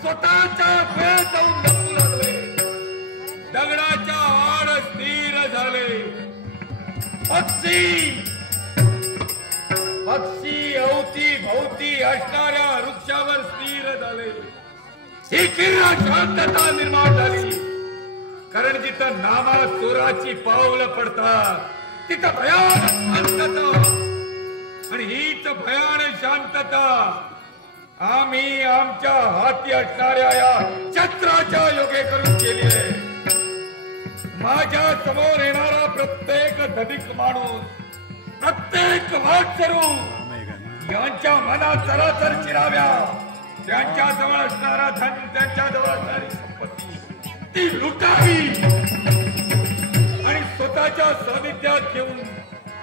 स्वतःच्या वेळ जाऊन लपू लागले. दगडाच्या आड स्थिर झाले. पक्षी अवती भोवती असणाऱ्या वृक्षावर स्थिर झाले. ही किर्रा शांतता निर्माण झाली. कारण जिथं नामा चोराची पावलं पडतात तिथं भयानक शांतता. आणि हीच भयानक शांतता आम्ही आमच्या हाती असणाऱ्या या छत्राच्या योगे करून केली आहे. माझ्या समोर येणारा प्रत्येक धनिक माणूस, प्रत्येक वाटसरू यांच्या मनात चराचर चिराव्या. त्यांच्या जवळ असणारा धन, त्यांच्या जवळ असणारी संपत्ती ती लुटावी आणि स्वतःच्या सानिध्यात घेऊन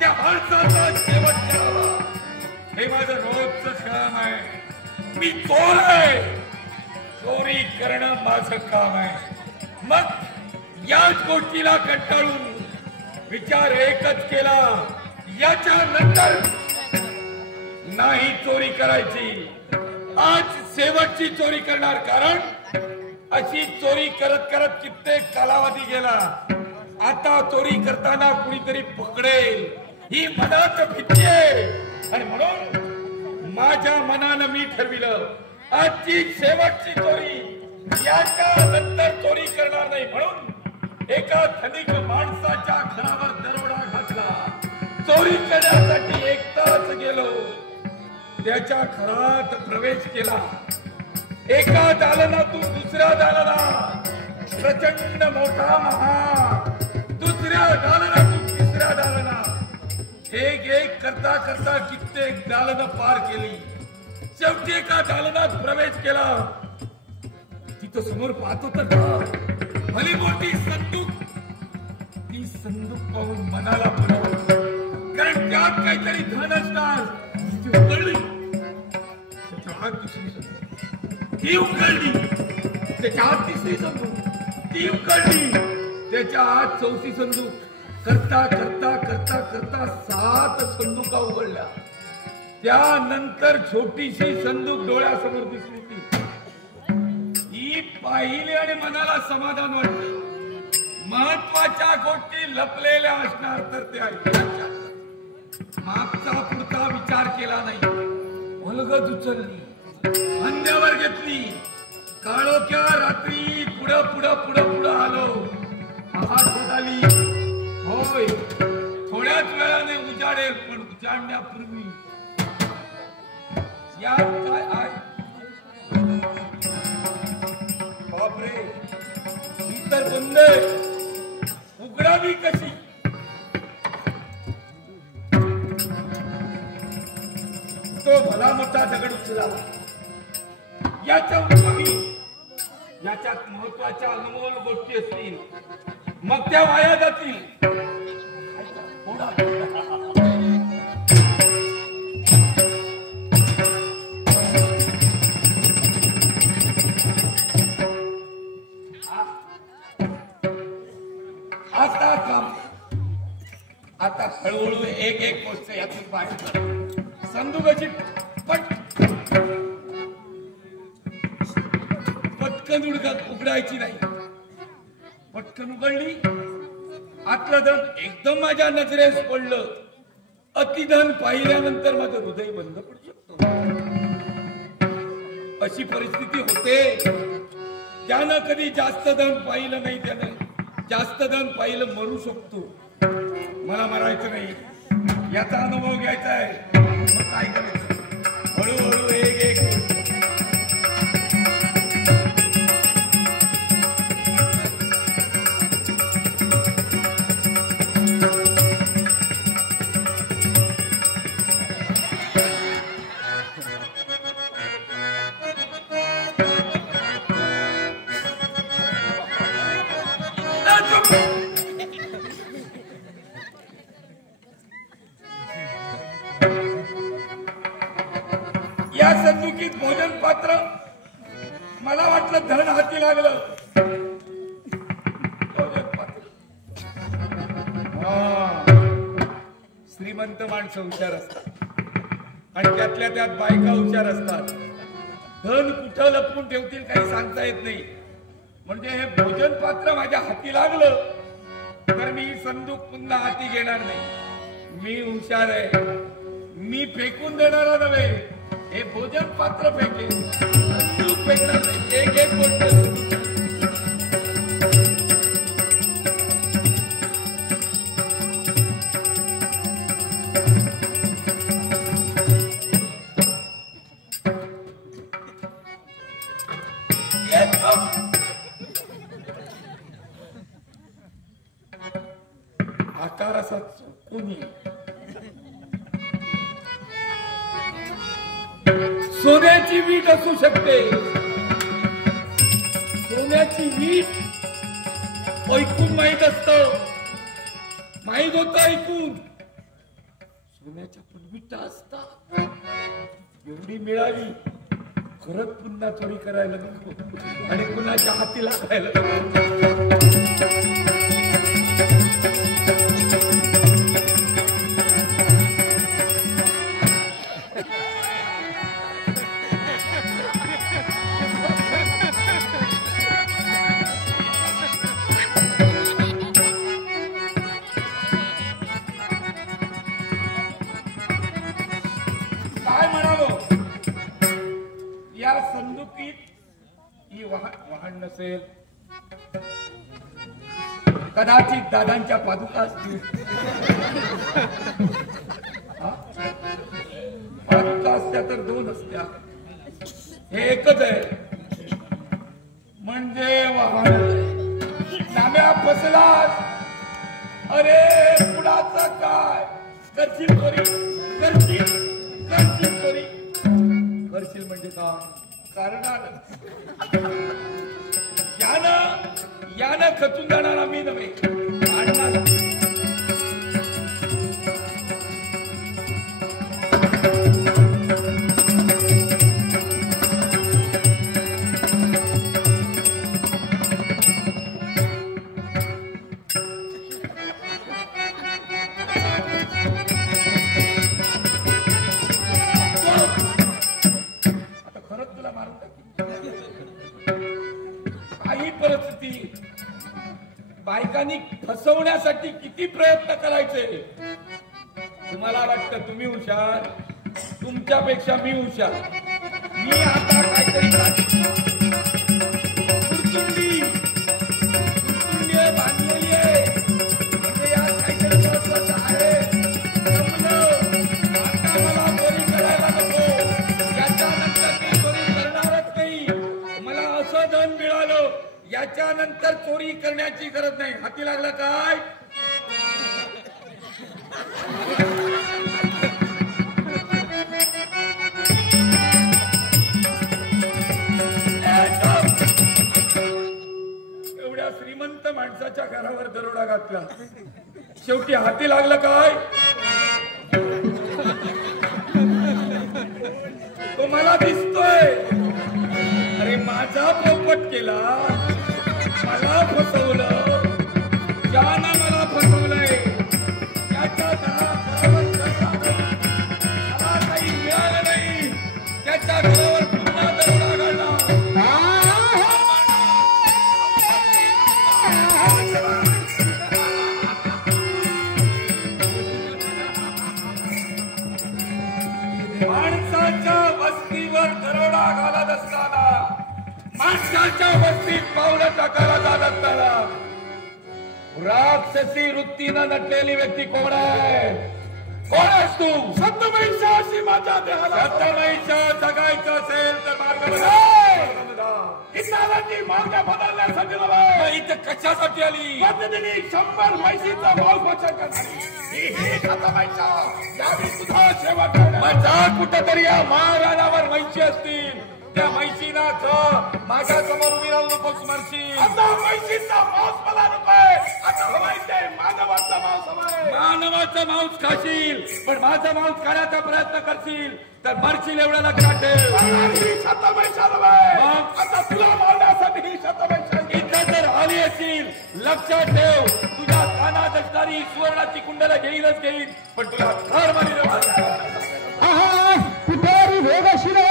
त्या माणसाचा शेवट करावा. हे माझं रोजचं काम आहे. मी चोर आहे. चोरी करणं माझं काम आहे. मग याच गोष्टीला कंटाळून विचार एकच केला, याच्या नंतर नाही चोरी करायची. आज शेवटची चोरी करणार. कारण अशी चोरी करत करत कित्येक कालावधी गेला. आता चोरी करताना कुणीतरी पकडेल ही मनात भीती आहे. आणि म्हणून माझ्या मनानं मी ठरविलं, आजची शेवटची चोरी. याच्या नंतर चोरी करणार नाही. म्हणून एका धनिक माणसाच्या घरावर दरोडा घातला. चोरी करण्यासाठी एक तास गेलो. त्याच्या घरात प्रवेश केला. एका दालनातून दुसऱ्या दालनात प्रचंड मोठा महाल. दुसऱ्या दालनातून तिसऱ्या दालनात एक एक करता करता कित्येक दालनं पार केली. शेवटी एका दालनात प्रवेश केला. तिथं समोर पाहतो तर भली मोठी संदूक. ती संदूक पाहून मनाला बनवलं, कारण त्यात काहीतरी धन असणार. ती उघडली. त्याच्या हात दुसरी संदूक. ती उघडली. त्याच्या हात तिसरी संदूक. ती उघडली. त्याच्या हात चौथी संदूक. करता करता करता करता 7 संदुका उघडल्या. त्यानंतर छोटीशी संदूक डोळ्यासमोर दिसली. ही पाहिली आणि मनाला समाधान वाटलं. महत्वाच्या गोष्टी लपलेल्या असणार तर त्या मागचा पुढचा विचार केला नाही. अलगद उचलली, खांद्यावर घेतली. काळोख्या रात्री पुढं पुढं पुढं पुढं आलो. पहाट झाली. होय, थोड्याच वेळाने उजाडेल. पण उजाडण्यापूर्वी यात काय आहे? बापरे, ही तर बंद आहे. उघडावी कशी? तो भला मोठा दगड उचलावा. याच्या याच्यात महत्वाच्या अनमोल गोष्टी असतील, मग त्या वाया जातील. आता काम. आता हळूहळू एक एक गोष्ट यातून बाहेर. संदूकाची पटकन उघडायची नाही. पटकन उघडली. आतलं धन एकदम माझ्या नजरेस पडलं. अतिधन पाहिल्यानंतर माझं हृदय बंद पडू शकतो. अशी परिस्थिती होते. ज्यानं कधी जास्त धन पाहिलं नाही त्यानं जास्त धन पाहिलं मरू शकतो. मला मरायचं नाही. याचा अनुभव घ्यायचा आहे. मग काय करायचं? हळूहळू एक एक भोजन पात्र मला वाटलं धन हाती लागलं. भोजन पात्र श्रीमंत माणसं हुशार असतात आणि त्यातल्या त्यात बायका हुशार असतात. धन कुठं लपवून ठेवतील काही सांगता येत नाही. म्हणजे हे भोजन पात्र माझ्या हाती लागलं तर मी संदूक पुन्हा हाती घेणार नाही. मी हुशार आहे. मी फेकून देणारा नव्हे. हे भोजन पात्र फेकेल, संदूक फेकणार नाही. एक एक गोष्ट आकार असा चुकून सोन्याची वीट असू शकते. सोन्याची वीट ऐकून माहित असत, माहित होत ऐकून. सोन्याच्या पण विटा असतात. एवढी मिळाली खरंच पुन्हा चोरी करायला नको आणि कुणाच्या हाती लागायला नको. वाहन नसेल, कदाचित दादांच्या पादुका असतील. पादुका असत्या तर दोन असत्या, हे एकच आहे म्हणजे वाहन. नाम्या फसलास. अरे पुढाचा काय करशील चोरी, करशील चोरी. करशील म्हणजे काय कारण यानं खचून जाणारा मी नव्हे. बायकांनी फसवण्यासाठी किती प्रयत्न करायचे. तुम्हाला वाटतं तुम्ही हुशार, तुमच्यापेक्षा मी हुशार. मी आता काहीतरी बांधलेली आहे म्हणजे यात काहीतरी महत्वाचं आहे. आता मला चोरी करायला नको. याच्यानंतर मी चोरी करणारच नाही. मला असं धन मिळालं याच्यानंतर चोरी करण्याची गरज नाही. हाती लागला काय एवढ्या श्रीमंत माणसाच्या घरावर दरोडा घातला. शेवटी हाती लागलं काय तो मला दिसतोय. अरे माझा पोपट केला, मला फसवलं, ज्यानं मला फसवलंय त्याच्या मला काही मिळालं नाही. त्याच्या घरावर पुन्हा दरोडा घालला. माणसाच्या वस्तीवर दरोडा घालत असताना, माणसाच्या वस्तीत पावलं टाकायला जात असताना राक्षसी वृत्तीनं नटलेली व्यक्ती कोण आहे? कोण आहेस तू? सप्तमहिषाशी माझ्या देहाला. सप्तमहिषा जगायचं असेल तर मार्ग मार्ग बदलण्यासाठी इथे कशासाठी आली? पद्धतीने 100 म्हैशीचा मांस वाचन करणारी तुझा शेवट. कुठंतरी या महाराणावर म्हैशी असतील. त्या म्हैशीनाच माझ्या समोर उभी राहून नकोस म्हणशील. आता म्हैशीचा मांस मला नकोय. आता माहिती आहे मानवाचा मांस हवाय. मानवाचा मांस खाशील पण माझा मांस खाण्याचा प्रयत्न करशील तर मरशील एवढं लक्षात ठेव. आता तुला मारण्यासाठी ही शतवैशाली इथं जर आली असेल लक्षात ठेव तुझ्या कानात असणारी सुवर्णाची कुंडला घेईलच घेईल पण तुला थर मारील. कुठेरी वेगशिरे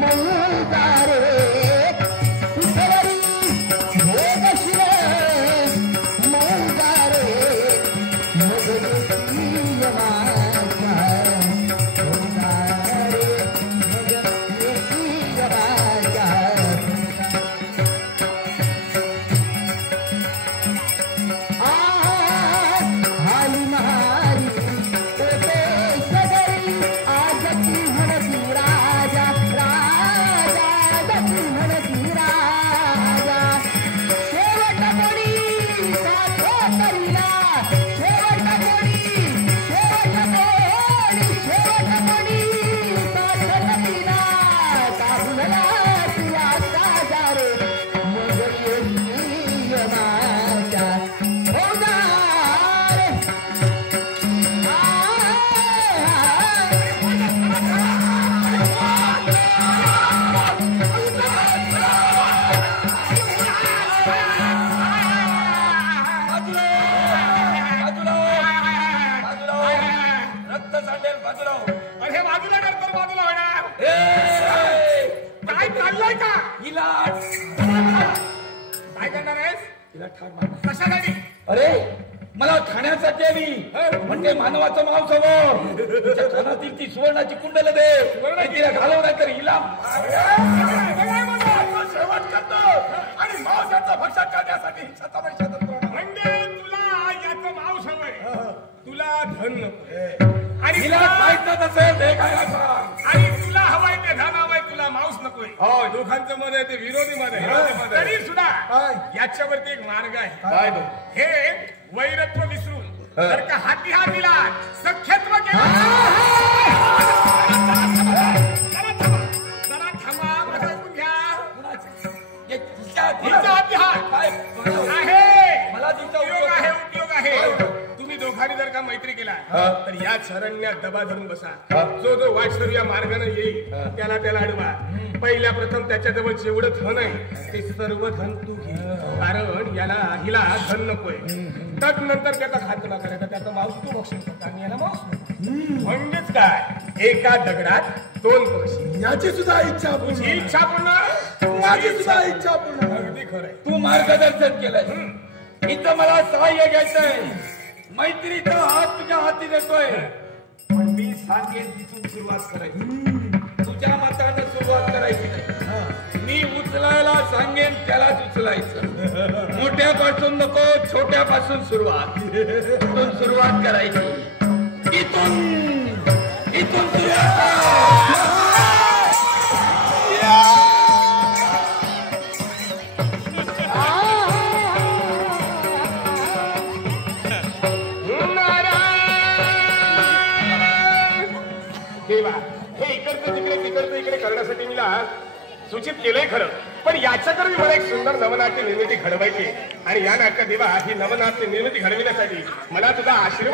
मौदारे कुठेरी वेगशिरे मौदारे मगनिया माता मौदारे मगनिया माता हाली मारी काय करणार आहेस? कशासाठी? अरे मला खाण्यासाठी आली म्हणजे मानवाचं मांस हवं. तिच्या कानातील ती सुवर्णाची कुंडल दे तिला घालवणार तर हिला शेवट करतो आणि मांसाचं भक्षण करण्यासाठी म्हणजे तुला याचं मांस हवंय, तुला धन नको आणि हिला खायचं असेल ते खायला आणि तुला हवाय ते धन हवंय, तुला मांस नकोय. हो, दोघांचं मत आहे ते विरोधी मत आहे. तरी सुद्धा याच्यावरती एक मार्ग आहे. हे वैरत्व विसरून जर का हाती हात दिला सख्यत्व केलं. जरा थांबा माझं ऐकून घ्या. हाती हात आहे, मला तिचा उपयोग आहे, उपयोग आहे. तुम्ही दोघांनी जर का मैत्री केला तर या शरण्यात दबा धरून बसा. जो जो वाटसरू या मार्गाने येईल त्याला अडवा. पहिल्या प्रथम त्याच्याजवळ जेवढं धन आहे ते सर्व धन तू घे, कारण हिला धन नकोय. त्यानंतर त्याचा खात तुला करायचा, त्याचा मांस तू भक्षण करता आणि याला मांस नको. म्हणजेच काय, एका दगडात दोन कळशी. याची सुद्धा इच्छा तुझी इच्छा पूर्ण, माझी सुद्धा इच्छा पूर्ण. अगदी खरंय. तू मार्गदर्शन केलंय. इथं मला सहाय्य घ्यायचंय. मैत्रीचा हात तुझ्या हाती देतोय पण मी सांगेन तिथून सुरुवात करायची. तुझ्या मतानं सुरुवात करायची नाही. मी उचलायला सांगेन त्यालाच उचलायचं. मोठ्यापासून नको, छोट्यापासून सुरुवात. इथून सुरुवात करायची. इथून सुरुवात. हे इकडचं तिकडे तिकडचं इकडे करण्यासाठी मी सूचित केलंय खरं, पण याच्याकरवी मला एक सुंदर नवनाट्य निर्मिती घडवायची आणि या नाटकात देवा ही नवनाट्य निर्मिती घडविण्यासाठी मला तुझा आशीर्वाद